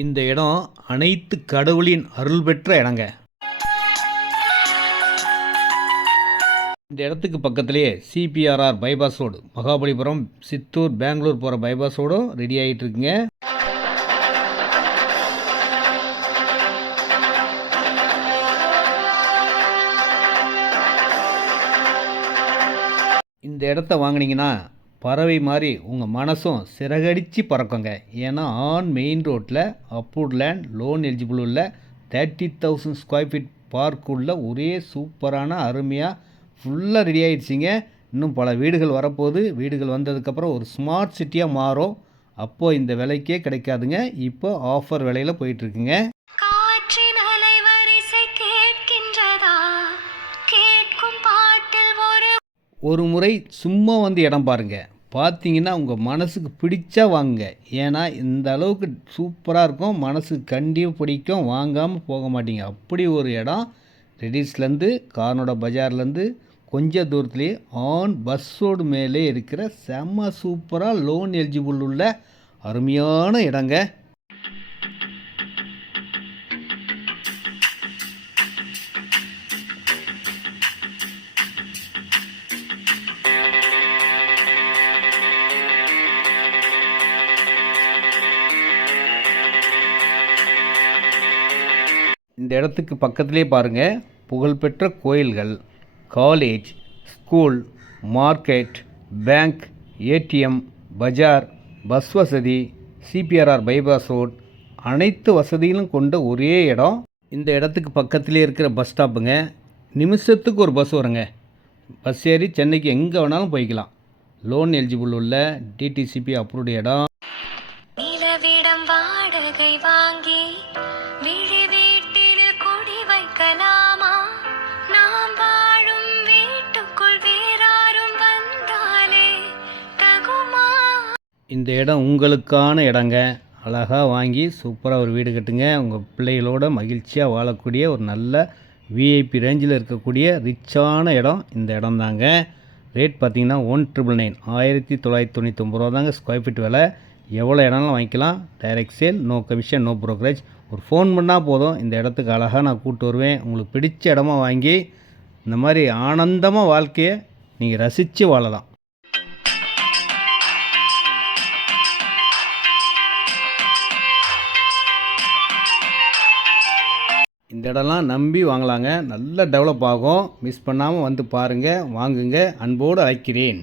இந்த இடம் அனைத்து கடவுளின் அருள் பெற்ற இடங்க. இந்த இடத்துக்கு பக்கத்திலேயே CPRR bypass road, Mahabalipuram, Chittoor, Bangalore போகிற பைபாஸ் ரோடும் ரெடி ஆகிட்டு இருக்குங்க. இந்த இடத்த வாங்கினீங்கன்னா பறவை மாதிரி உங்கள் மனசும் சிறகடித்து பறக்குங்க. ஏன்னா மெயின் ரோட்டில் அப்ரூவ்ட் லேண்ட், லோன் எலிஜிபிள் உள்ள 30,000 ஸ்கொயர் ஃபீட் பார்க் உள்ள ஒரே சூப்பரான அருமையாக ஃபுல்லாக ரெடி ஆகிடுச்சிங்க. இன்னும் பல வீடுகள் வரப்போகுது. வீடுகள் வந்ததுக்கப்புறம் ஒரு ஸ்மார்ட் சிட்டியாக மாறும். அப்போது இந்த விலைக்கே கிடைக்காதுங்க. இப்போ ஆஃபர் விலையில் போயிட்டுருக்குங்க. ஒரு முறை சும்மா வந்து இடம் பாருங்கள். பார்த்தீங்கன்னா உங்கள் மனசுக்கு பிடிச்சா வாங்குங்க. ஏன்னா இந்த அளவுக்கு சூப்பராக இருக்கும். மனசுக்கு கண்டிப்பாக பிடிக்கும். வாங்காமல் போக மாட்டீங்க. அப்படி ஒரு இடம். ரெடிஸ்லேருந்து கார்னோட பஜார்லேருந்து கொஞ்சம் தூரத்துலேயே பஸ் ரோடு மேலே இருக்கிற செம்ம சூப்பராக லோன் எலிஜிபிள் உள்ள அருமையான இடங்க. இந்த இடத்துக்கு பக்கத்துலேயே பாருங்கள், புகழ்பெற்ற கோயில்கள், college, school, market, bank, ATM, பஜார், பஸ் வசதி, சிபிஆர்ஆர் பைபாஸ் ரோட், அனைத்து வசதிகளும் கொண்ட ஒரே இடம். இந்த இடத்துக்கு பக்கத்துலேயே இருக்கிற பஸ் ஸ்டாப்புங்க. நிமிஷத்துக்கு ஒரு பஸ் வருங்க. பஸ் ஏறி சென்னைக்கு எங்கே வேணாலும் போய்க்கலாம். லோன் எலிஜிபிள் உள்ள டிடிசிபி அப்ரூவ்டு இடம். வாடகை வாங்கி நாம் வாழும் வீட்டுக்குள் வேறாரும் வந்தாலே தகுமா? இந்த இடம் உங்களுக்கான இடங்க. அழகாக வாங்கி சூப்பராக ஒரு வீடு கட்டுங்க. உங்கள் பிள்ளைகளோட மகிழ்ச்சியாக வாழக்கூடிய ஒரு நல்ல விஐபி ரேஞ்சில் இருக்கக்கூடிய ரிச்சான இடம் இந்த இடம் தாங்க. ரேட் பார்த்திங்கன்னா 1,999 1999 ரூபா தாங்க ஸ்கொயர் ஃபீட் விலை. எவ்வளோ இடம்லாம் வாங்கிக்கலாம். Direct sale, no commission, no brokerage. ஒரு ஃபோன் பண்ணால் போதும். இந்த இடத்துக்கு அழகாக நான் கூப்பிட்டு வருவேன். உங்களுக்கு பிடிச்ச இடமா வாங்கி இந்த மாதிரி ஆனந்தமாக வாழ்க்கையை நீங்கள் ரசித்து வாழலாம். இந்த இடம்லாம் நம்பி வாங்கலாங்க. நல்லா டெவலப் ஆகும். மிஸ் பண்ணாமல் வந்து பாருங்கள், வாங்குங்க. அன்போடு அழைக்கிறேன்.